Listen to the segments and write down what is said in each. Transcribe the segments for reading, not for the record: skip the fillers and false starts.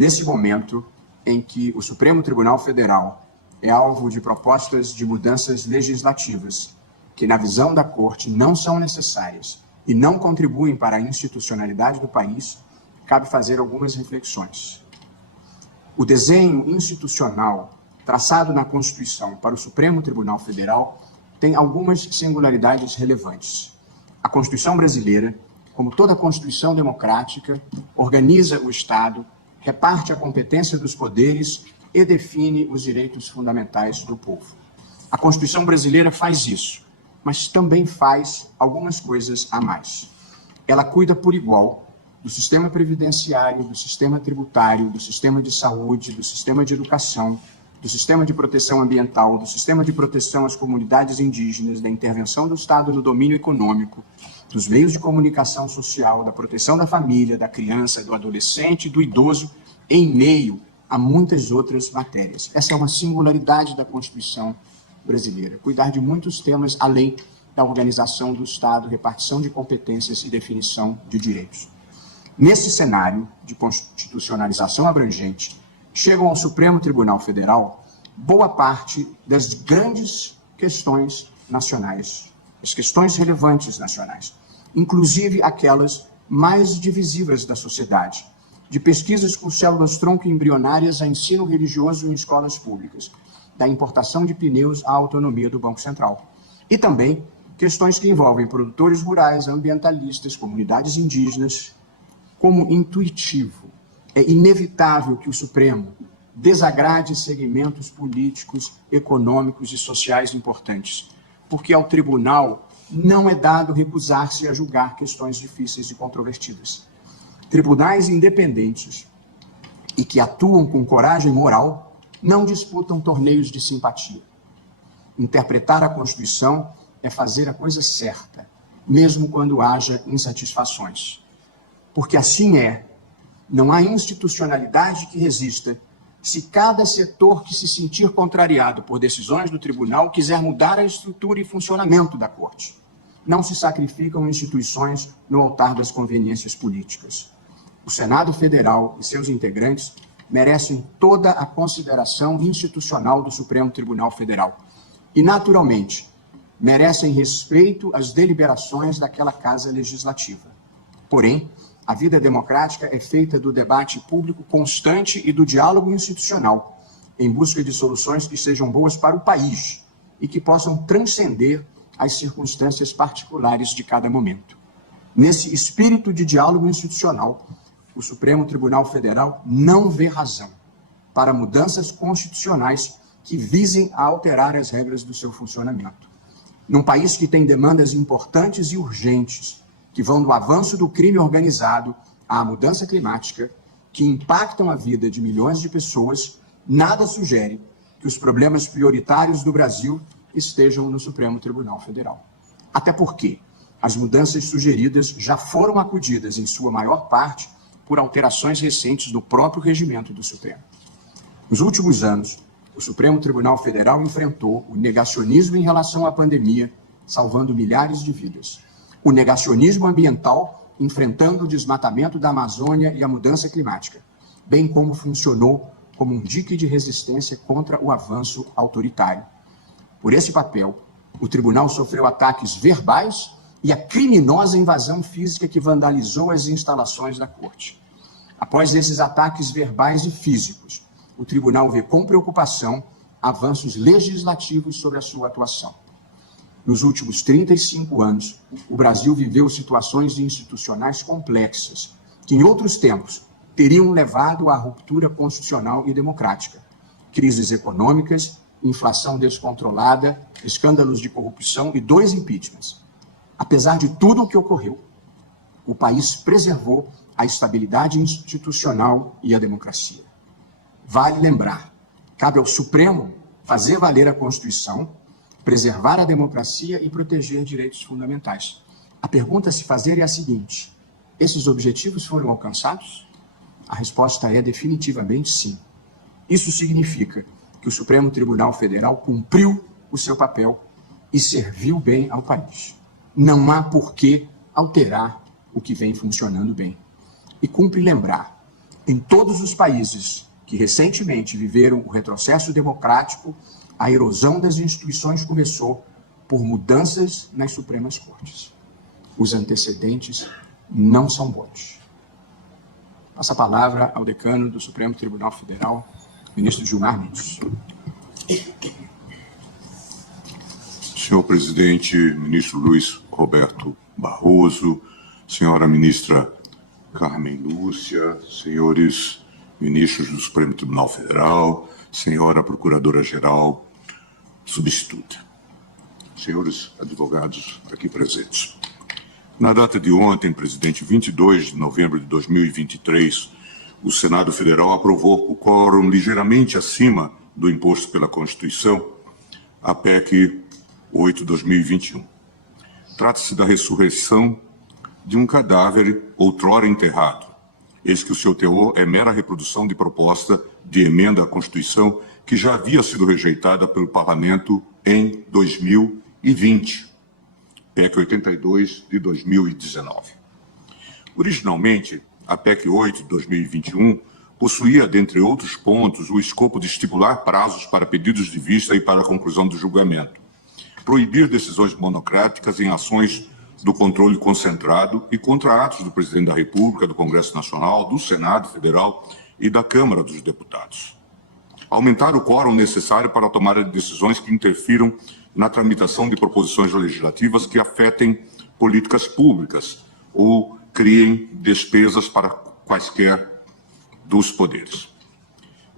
nesse momento em que o Supremo Tribunal Federal é alvo de propostas de mudanças legislativas que, na visão da Corte, não são necessárias e não contribuem para a institucionalidade do país, cabe fazer algumas reflexões. O desenho institucional traçado na Constituição para o Supremo Tribunal Federal tem algumas singularidades relevantes. A Constituição brasileira, como toda Constituição democrática, organiza o Estado, reparte a competência dos poderes e define os direitos fundamentais do povo. A Constituição brasileira faz isso, mas também faz algumas coisas a mais. Ela cuida por igual do sistema previdenciário, do sistema tributário, do sistema de saúde, do sistema de educação, do sistema de proteção ambiental, do sistema de proteção às comunidades indígenas, da intervenção do Estado no domínio econômico, dos meios de comunicação social, da proteção da família, da criança, do adolescente e do idoso, em meio a muitas outras matérias. Essa é uma singularidade da Constituição brasileira, cuidar de muitos temas além da organização do Estado, repartição de competências e definição de direitos. Nesse cenário de constitucionalização abrangente, chegam ao Supremo Tribunal Federal boa parte das grandes questões nacionais, as questões relevantes nacionais, inclusive aquelas mais divisivas da sociedade, de pesquisas com células-tronco embrionárias a ensino religioso em escolas públicas, da importação de pneus à autonomia do Banco Central, e também questões que envolvem produtores rurais, ambientalistas, comunidades indígenas. Como intuitivo, é inevitável que o Supremo desagrade segmentos políticos, econômicos e sociais importantes, porque ao tribunal não é dado recusar-se a julgar questões difíceis e controvertidas. Tribunais independentes e que atuam com coragem moral não disputam torneios de simpatia. Interpretar a Constituição é fazer a coisa certa, mesmo quando haja insatisfações. Porque assim é, não há institucionalidade que resista se cada setor que se sentir contrariado por decisões do tribunal quiser mudar a estrutura e funcionamento da Corte. Não se sacrificam instituições no altar das conveniências políticas. O Senado Federal e seus integrantes merecem toda a consideração institucional do Supremo Tribunal Federal e, naturalmente, merecem respeito às deliberações daquela Casa Legislativa. Porém, a vida democrática é feita do debate público constante e do diálogo institucional, em busca de soluções que sejam boas para o país e que possam transcender as circunstâncias particulares de cada momento. Nesse espírito de diálogo institucional, o Supremo Tribunal Federal não vê razão para mudanças constitucionais que visem a alterar as regras do seu funcionamento. Num país que tem demandas importantes e urgentes, que vão do avanço do crime organizado à mudança climática, que impactam a vida de milhões de pessoas, nada sugere que os problemas prioritários do Brasil estejam no Supremo Tribunal Federal. Até porque as mudanças sugeridas já foram acudidas, em sua maior parte, por alterações recentes do próprio regimento do Supremo. Nos últimos anos, o Supremo Tribunal Federal enfrentou o negacionismo em relação à pandemia, salvando milhares de vidas. O negacionismo ambiental, enfrentando o desmatamento da Amazônia e a mudança climática, bem como funcionou como um dique de resistência contra o avanço autoritário. Por esse papel, o tribunal sofreu ataques verbais e a criminosa invasão física que vandalizou as instalações da Corte. Após esses ataques verbais e físicos, o tribunal vê com preocupação avanços legislativos sobre a sua atuação. Nos últimos 35 anos, o Brasil viveu situações institucionais complexas, que em outros tempos teriam levado à ruptura constitucional e democrática. Crises econômicas, inflação descontrolada, escândalos de corrupção e 2 impeachments. Apesar de tudo o que ocorreu, o país preservou a estabilidade institucional e a democracia. Vale lembrar, cabe ao Supremo fazer valer a Constituição, preservar a democracia e proteger direitos fundamentais. A pergunta a se fazer é a seguinte: esses objetivos foram alcançados? A resposta é definitivamente sim. Isso significa que o Supremo Tribunal Federal cumpriu o seu papel e serviu bem ao país. Não há por que alterar o que vem funcionando bem. E cumpre lembrar, Em todos os países que recentemente viveram o retrocesso democrático, a erosão das instituições começou por mudanças nas Supremas Cortes. Os antecedentes não são bons. Passa a palavra ao decano do Supremo Tribunal Federal, ministro Gilmar Mendes. Senhor presidente, ministro Luiz Roberto Barroso, senhora ministra Carmen Lúcia, senhores ministros do Supremo Tribunal Federal, senhora procuradora-geral substituta, senhores advogados aqui presentes. Na data de ontem, presidente, 22 de novembro de 2023, o Senado Federal aprovou o quórum ligeiramente acima do imposto pela Constituição, a PEC 8/2021. Trata-se da ressurreição de um cadáver outrora enterrado. Eis que o seu teor é mera reprodução de proposta de emenda à Constituição que já havia sido rejeitada pelo Parlamento em 2020. PEC 82 de 2019. Originalmente, a PEC 8 de 2021 possuía, dentre outros pontos, o escopo de estipular prazos para pedidos de vista e para a conclusão do julgamento, proibir decisões monocráticas em ações do controle concentrado e contra atos do Presidente da República, do Congresso Nacional, do Senado Federal e da Câmara dos Deputados. Aumentar o quórum necessário para a tomada de decisões que interfiram na tramitação de proposições legislativas que afetem políticas públicas ou criem despesas para quaisquer dos poderes.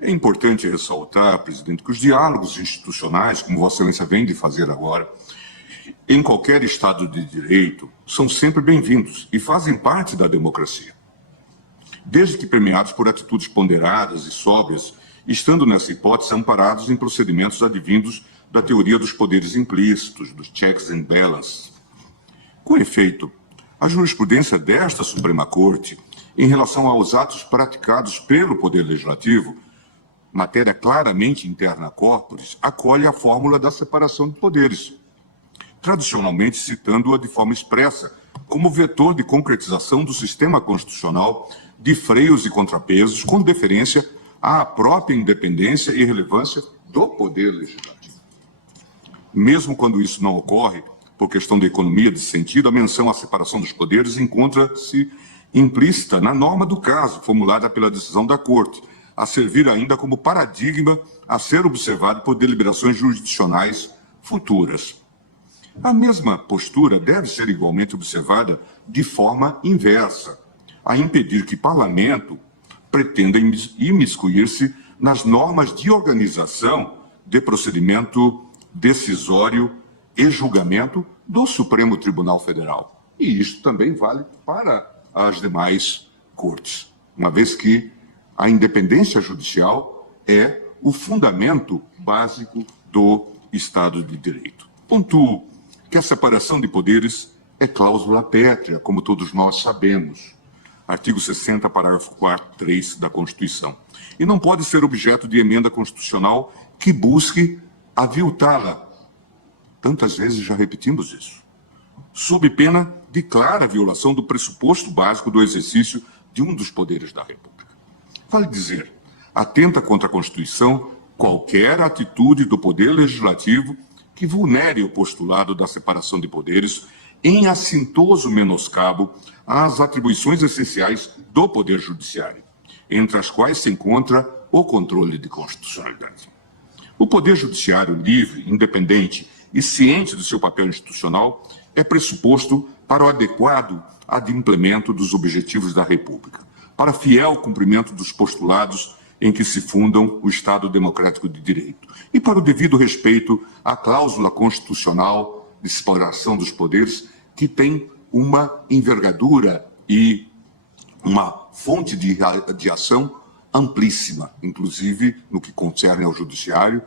É importante ressaltar, presidente, que os diálogos institucionais, como Vossa Excelência vem de fazer agora, em qualquer Estado de Direito, são sempre bem-vindos e fazem parte da democracia, desde que premiados por atitudes ponderadas e sóbrias, estando nessa hipótese amparados em procedimentos advindos da teoria dos poderes implícitos, dos checks and balances. Com efeito, a jurisprudência desta Suprema Corte, em relação aos atos praticados pelo Poder Legislativo, matéria claramente interna corporis, acolhe a fórmula da separação de poderes, tradicionalmente citando-a de forma expressa como vetor de concretização do sistema constitucional de freios e contrapesos, com deferência à própria independência e relevância do Poder Legislativo. Mesmo quando isso não ocorre, por questão de economia de sentido, a menção à separação dos poderes encontra-se implícita na norma do caso, formulada pela decisão da Corte, a servir ainda como paradigma a ser observado por deliberações jurisdicionais futuras. A mesma postura deve ser igualmente observada de forma inversa, a impedir que parlamento pretenda imiscuir-se nas normas de organização de procedimento decisório e julgamento do Supremo Tribunal Federal. E isto também vale para as demais cortes, uma vez que a independência judicial é o fundamento básico do Estado de Direito. Pontuo que a separação de poderes é cláusula pétrea, como todos nós sabemos. Artigo 60, parágrafo 4º, 3 da Constituição. E não pode ser objeto de emenda constitucional que busque aviltá-la. Tantas vezes já repetimos isso. Sob pena de clara violação do pressuposto básico do exercício de um dos poderes da República. Vale dizer, atenta contra a Constituição qualquer atitude do Poder Legislativo que vulnere o postulado da separação de poderes em assintoso menoscabo às atribuições essenciais do Poder Judiciário, entre as quais se encontra o controle de constitucionalidade. O Poder Judiciário livre, independente e ciente do seu papel institucional é pressuposto para o adequado adimplemento dos objetivos da República, para fiel cumprimento dos postulados em que se fundam o Estado Democrático de Direito e para o devido respeito à cláusula constitucional de separação dos poderes, que tem uma envergadura e uma fonte de ação amplíssima, inclusive no que concerne ao Judiciário,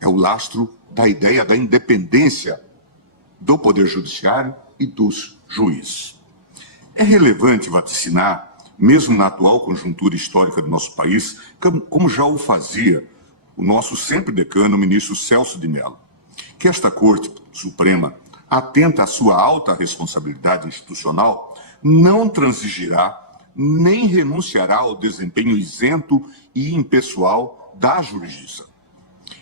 é o lastro da ideia da independência do Poder Judiciário e dos juízes. É relevante vaticinar, mesmo na atual conjuntura histórica do nosso país, como já o fazia o nosso sempre decano, o ministro Celso de Mello, que esta Corte Suprema, atenta à sua alta responsabilidade institucional, não transigirá nem renunciará ao desempenho isento e impessoal da jurisdição,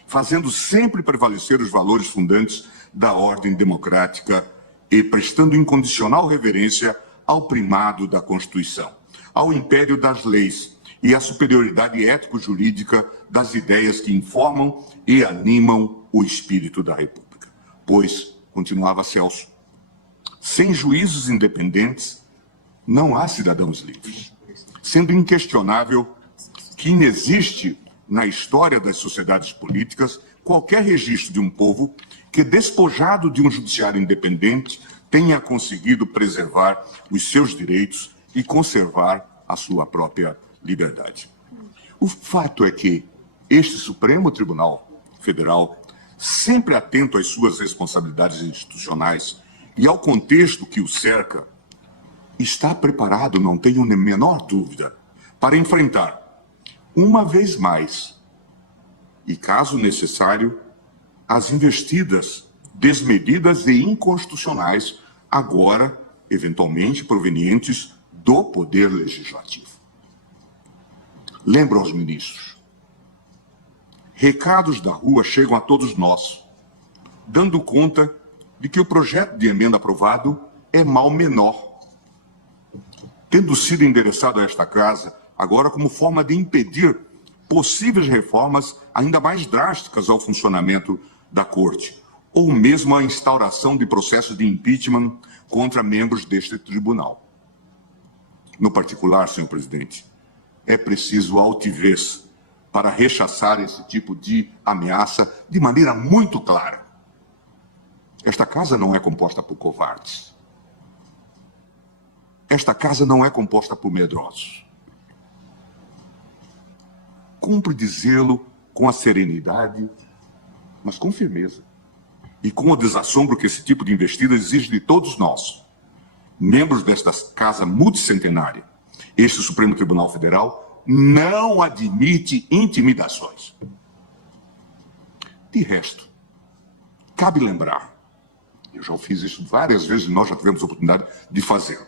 fazendo sempre prevalecer os valores fundantes da ordem democrática e prestando incondicional reverência ao primado da Constituição, ao império das leis e à superioridade ético-jurídica das ideias que informam e animam o espírito da República. Pois, continuava Celso, sem juízos independentes, não há cidadãos livres, sendo inquestionável que inexiste na história das sociedades políticas qualquer registro de um povo que, despojado de um judiciário independente, tenha conseguido preservar os seus direitos e conservar a sua própria liberdade. O fato é que este Supremo Tribunal Federal, sempre atento às suas responsabilidades institucionais e ao contexto que o cerca, está preparado, não tenho a menor dúvida, para enfrentar, uma vez mais, e caso necessário, as investidas desmedidas e inconstitucionais, agora, eventualmente, provenientes do Poder Legislativo. Lembro aos ministros, recados da rua chegam a todos nós, dando conta de que o projeto de emenda aprovado é mal menor, tendo sido endereçado a esta casa, agora como forma de impedir possíveis reformas ainda mais drásticas ao funcionamento da Corte, ou mesmo a instauração de processos de impeachment contra membros deste tribunal. No particular, senhor presidente, é preciso altivez para rechaçar esse tipo de ameaça de maneira muito clara. Esta casa não é composta por covardes. Esta casa não é composta por medrosos. Cumpre dizê-lo com a serenidade, mas com firmeza. E com o desassombro que esse tipo de investida exige de todos nós, membros desta casa multicentenária. Este Supremo Tribunal Federal não admite intimidações. De resto, cabe lembrar, eu já fiz isso várias vezes e nós já tivemos a oportunidade de fazê-lo,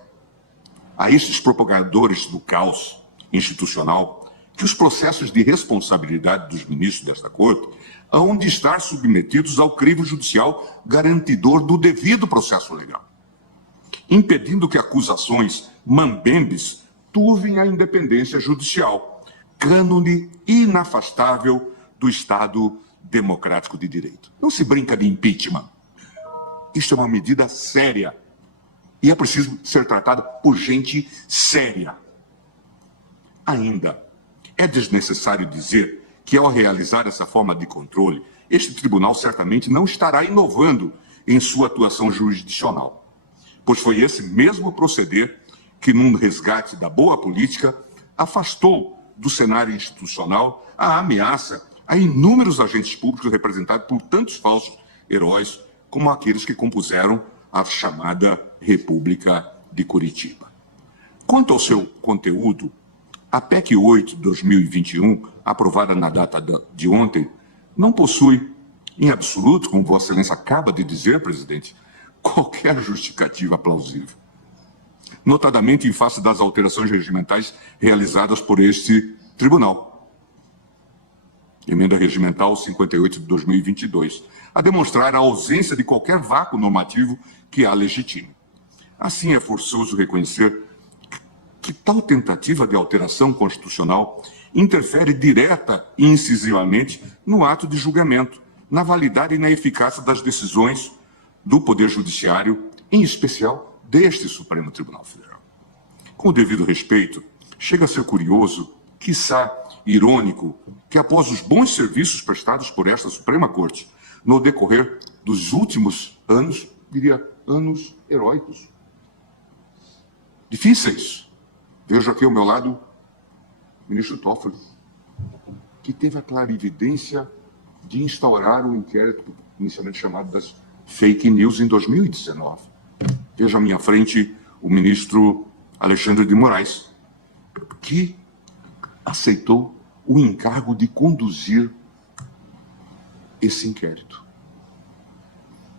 a esses propagadores do caos institucional, que os processos de responsabilidade dos ministros desta Corte hão de estar submetidos ao crivo judicial garantidor do devido processo legal, impedindo que acusações mambembes turvem a independência judicial, cânone inafastável do Estado democrático de direito. Não se brinca de impeachment. Isto é uma medida séria e é preciso ser tratada por gente séria. Ainda, é desnecessário dizer que, ao realizar essa forma de controle, este tribunal certamente não estará inovando em sua atuação jurisdicional, pois foi esse mesmo proceder que, num resgate da boa política, afastou do cenário institucional a ameaça a inúmeros agentes públicos representados por tantos falsos heróis como aqueles que compuseram a chamada República de Curitiba. Quanto ao seu conteúdo, a PEC 8 de 2021, aprovada na data de ontem, não possui, em absoluto, como Vossa Excelência acaba de dizer, presidente, qualquer justificativa plausível, notadamente em face das alterações regimentais realizadas por este tribunal. Emenda Regimental 58 de 2022, a demonstrar a ausência de qualquer vácuo normativo que a legitime. Assim, é forçoso reconhecer que tal tentativa de alteração constitucional interfere direta e incisivamente no ato de julgamento, na validade e na eficácia das decisões do Poder Judiciário, em especial deste Supremo Tribunal Federal. Com o devido respeito, chega a ser curioso, quiçá irônico, que após os bons serviços prestados por esta Suprema Corte no decorrer dos últimos anos, diria anos heróicos, difíceis, vejo aqui ao meu lado o ministro Toffoli, que teve a clarividência de instaurar o inquérito inicialmente chamado das fake news em 2019. Vejo à minha frente o ministro Alexandre de Moraes, que aceitou o encargo de conduzir esse inquérito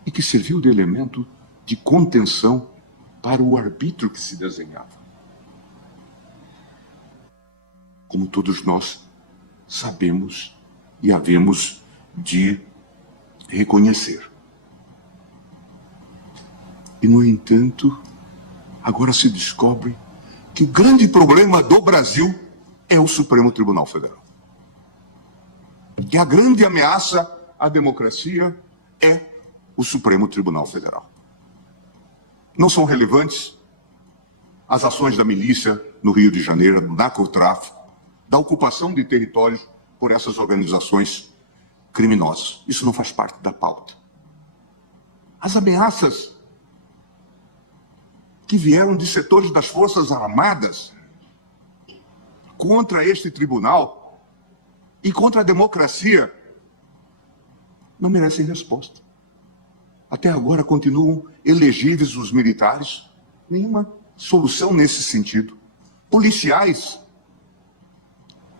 e que serviu de elemento de contenção para o arbítrio que se desenhava. como todos nós sabemos e havemos de reconhecer. E, no entanto, agora se descobre que o grande problema do Brasil é o Supremo Tribunal Federal. Que a grande ameaça à democracia é o Supremo Tribunal Federal. Não são relevantes as ações da milícia no Rio de Janeiro, do narcotráfico, da ocupação de territórios por essas organizações criminosas. Isso não faz parte da pauta. As ameaças que vieram de setores das Forças Armadas contra este tribunal e contra a democracia não merecem resposta. Até agora continuam elegíveis os militares, nenhuma solução nesse sentido. Policiais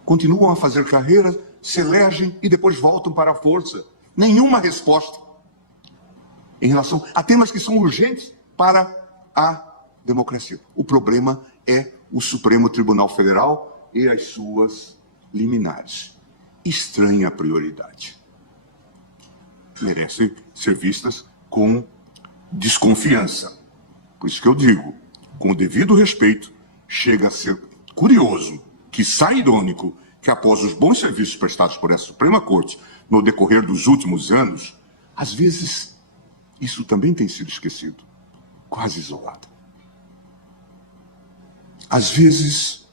continuam a fazer carreira, se elegem e depois voltam para a força. Nenhuma resposta em relação a temas que são urgentes para a democracia. O problema é o Supremo Tribunal Federal e as suas liminares. Estranha prioridade. Merecem ser vistas com desconfiança. Por isso que eu digo, com o devido respeito, chega a ser curioso, quiçá irônico, que após os bons serviços prestados por essa Suprema Corte no decorrer dos últimos anos, às vezes isso também tem sido esquecido, quase isolado. Às vezes,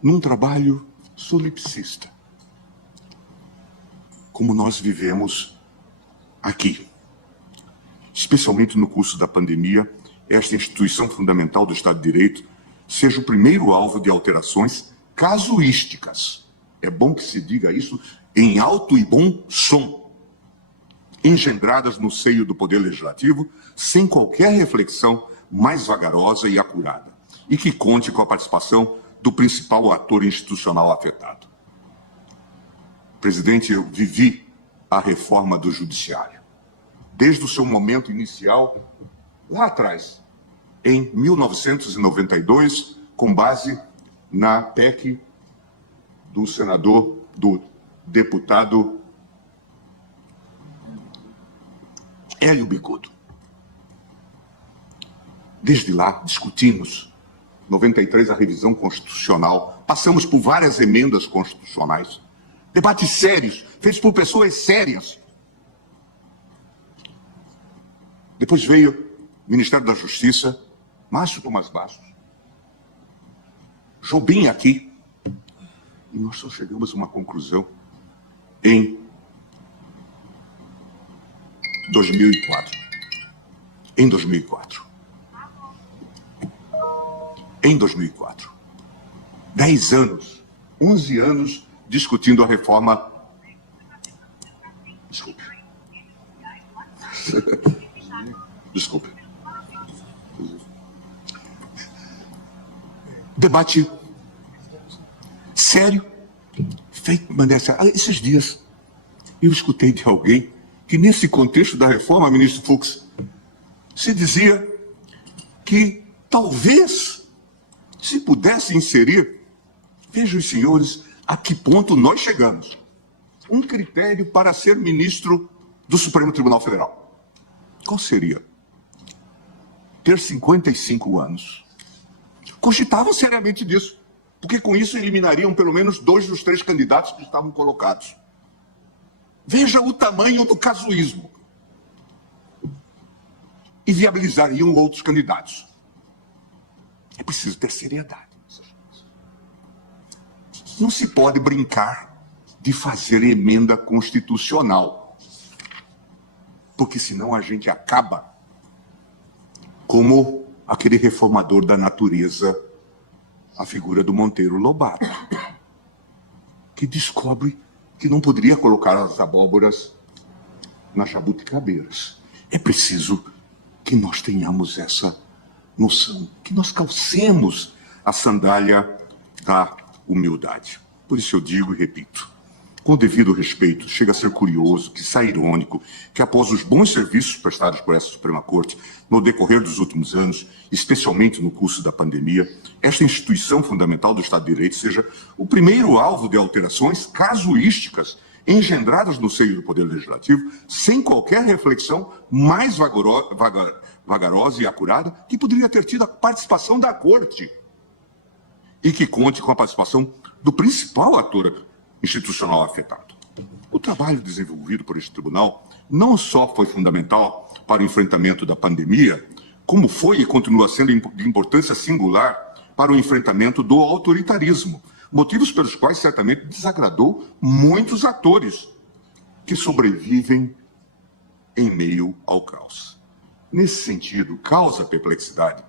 num trabalho solipsista, como nós vivemos aqui. Especialmente no curso da pandemia, esta instituição fundamental do Estado de Direito seja o primeiro alvo de alterações casuísticas. É bom que se diga isso em alto e bom som. Engendradas no seio do Poder Legislativo, sem qualquer reflexão mais vagarosa e acurada, e que conte com a participação do principal ator institucional afetado. Presidente, eu vivi a reforma do Judiciário. Desde o seu momento inicial, lá atrás, em 1992, com base na PEC do senador, do deputado Hélio Bicudo. Desde lá, discutimos, 93, a revisão constitucional, passamos por várias emendas constitucionais, debates sérios, feitos por pessoas sérias. Depois veio o Ministério da Justiça, Márcio Tomás Bastos, Jobim aqui, e nós só chegamos a uma conclusão em 2004. Em 2004. Em 2004. 10 anos, 11 anos discutindo a reforma. Desculpe. Desculpe. Debate sério, feito de maneira séria. Esses dias eu escutei de alguém que nesse contexto da reforma, ministro Fux, se dizia que talvez se pudesse inserir, vejam os senhores, a que ponto nós chegamos, um critério para ser ministro do Supremo Tribunal Federal. Qual seria? Ter 55 anos. Cogitavam seriamente disso, porque com isso eliminariam pelo menos 2 dos 3 candidatos que estavam colocados. Veja o tamanho do casuísmo. E viabilizariam outros candidatos. É preciso ter seriedade. Não se pode brincar de fazer emenda constitucional, porque senão a gente acaba como aquele reformador da natureza, a figura do Monteiro Lobato, que descobre que não poderia colocar as abóboras nas jabuticabeiras. É preciso que nós tenhamos essa noção, que nós calcemos a sandália da humildade. Por isso eu digo e repito, Com o devido respeito, chega a ser curioso, que sai irônico, que após os bons serviços prestados por essa Suprema Corte no decorrer dos últimos anos, especialmente no curso da pandemia, esta instituição fundamental do Estado de Direito seja o primeiro alvo de alterações casuísticas engendradas no seio do Poder Legislativo, sem qualquer reflexão mais vagarosa e acurada, que poderia ter tido a participação da Corte e que conte com a participação do principal ator institucional afetado. O trabalho desenvolvido por este tribunal não só foi fundamental para o enfrentamento da pandemia, como foi e continua sendo de importância singular para o enfrentamento do autoritarismo, motivos pelos quais certamente desagradou muitos atores que sobrevivem em meio ao caos. Nesse sentido, causa perplexidade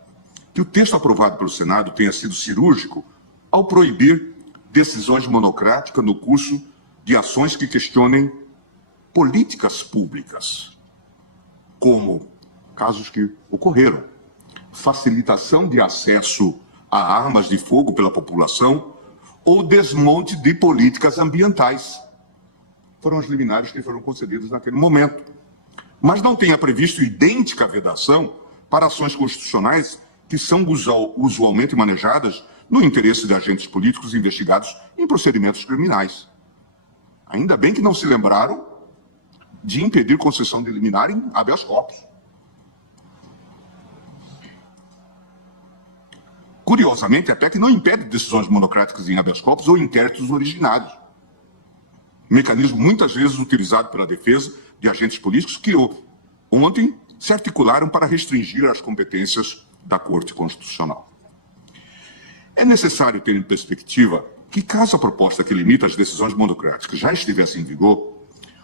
que o texto aprovado pelo Senado tenha sido cirúrgico ao proibir decisões monocráticas no curso de ações que questionem políticas públicas, como casos que ocorreram. Facilitação de acesso a armas de fogo pela população ou desmonte de políticas ambientais. Foram as liminares que foram concedidas naquele momento. Mas não tenha previsto idêntica vedação para ações constitucionais que são usualmente manejadas no interesse de agentes políticos investigados em procedimentos criminais. Ainda bem que não se lembraram de impedir concessão de liminar em habeas corpus. Curiosamente, a PEC não impede decisões monocráticas em habeas corpus ou inquéritos originários. Mecanismo muitas vezes utilizado pela defesa de agentes políticos que ontem se articularam para restringir as competências da Corte Constitucional. É necessário ter em perspectiva que, caso a proposta que limita as decisões monocráticas já estivesse em vigor,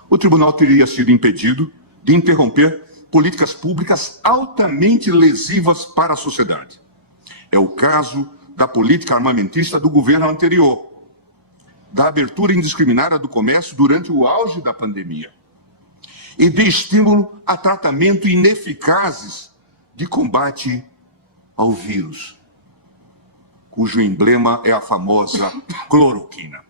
o tribunal teria sido impedido de interromper políticas públicas altamente lesivas para a sociedade. É o caso da política armamentista do governo anterior, da abertura indiscriminada do comércio durante o auge da pandemia e de estímulo a tratamento ineficazes de combate ao vírus, cujo emblema é a famosa cloroquina.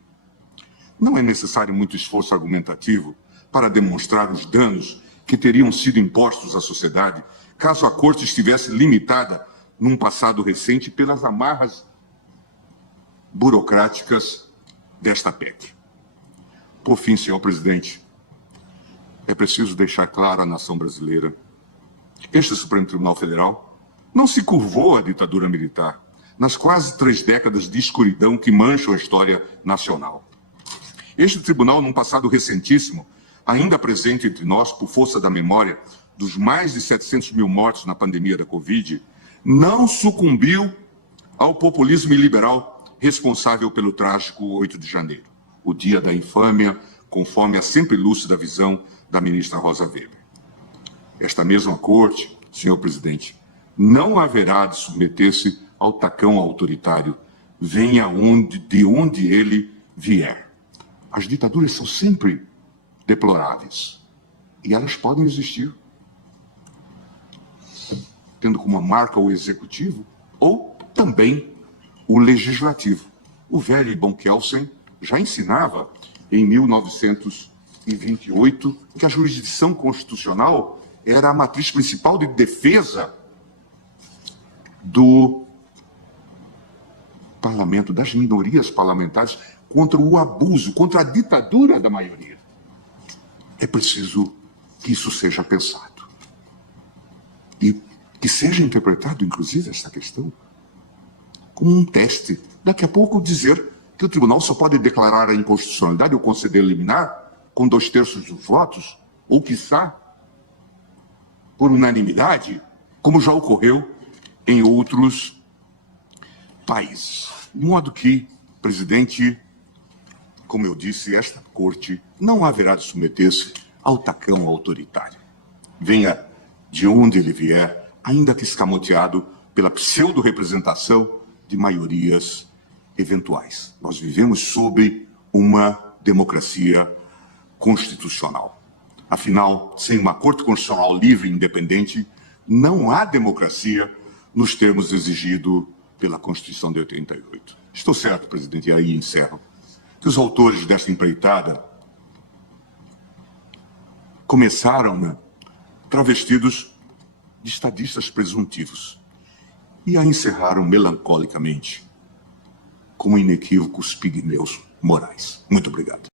Não é necessário muito esforço argumentativo para demonstrar os danos que teriam sido impostos à sociedade caso a Corte estivesse limitada num passado recente pelas amarras burocráticas desta PEC. Por fim, senhor presidente, é preciso deixar claro à nação brasileira que este Supremo Tribunal Federal não se curvou à ditadura militar nas quase 3 décadas de escuridão que mancham a história nacional. Este tribunal, num passado recentíssimo, ainda presente entre nós por força da memória dos mais de 700 mil mortos na pandemia da Covid, não sucumbiu ao populismo iliberal responsável pelo trágico 8 de janeiro, o dia da infâmia, conforme a sempre lúcida visão da ministra Rosa Weber. Esta mesma Corte, senhor presidente, não haverá de submeter-se ao tacão autoritário, venha de onde ele vier. As ditaduras são sempre deploráveis e elas podem existir, tendo como marca o executivo ou também o legislativo. O velho e bom Kelsen já ensinava em 1928 que a jurisdição constitucional era a matriz principal de defesa do parlamento, das minorias parlamentares, contra o abuso, contra a ditadura da maioria. É preciso que isso seja pensado. E que seja interpretado, inclusive, essa questão como um teste. Daqui a pouco dizer que o tribunal só pode declarar a inconstitucionalidade ou conceder liminar com 2/3 dos votos, ou quiçá por unanimidade, como já ocorreu em outros países. De modo que, presidente, como eu disse, esta Corte não haverá de submeter-se ao tacão autoritário. Venha de onde ele vier, ainda que escamoteado pela pseudo-representação de maiorias eventuais. Nós vivemos sob uma democracia constitucional. Afinal, sem uma Corte Constitucional livre e independente, não há democracia nos termos exigidos pela Constituição de 88. Estou certo, presidente, e aí encerro, que os autores desta empreitada começaram, né, travestidos de estadistas presuntivos e a encerraram melancolicamente como inequívocos pigmeus morais. Muito obrigado.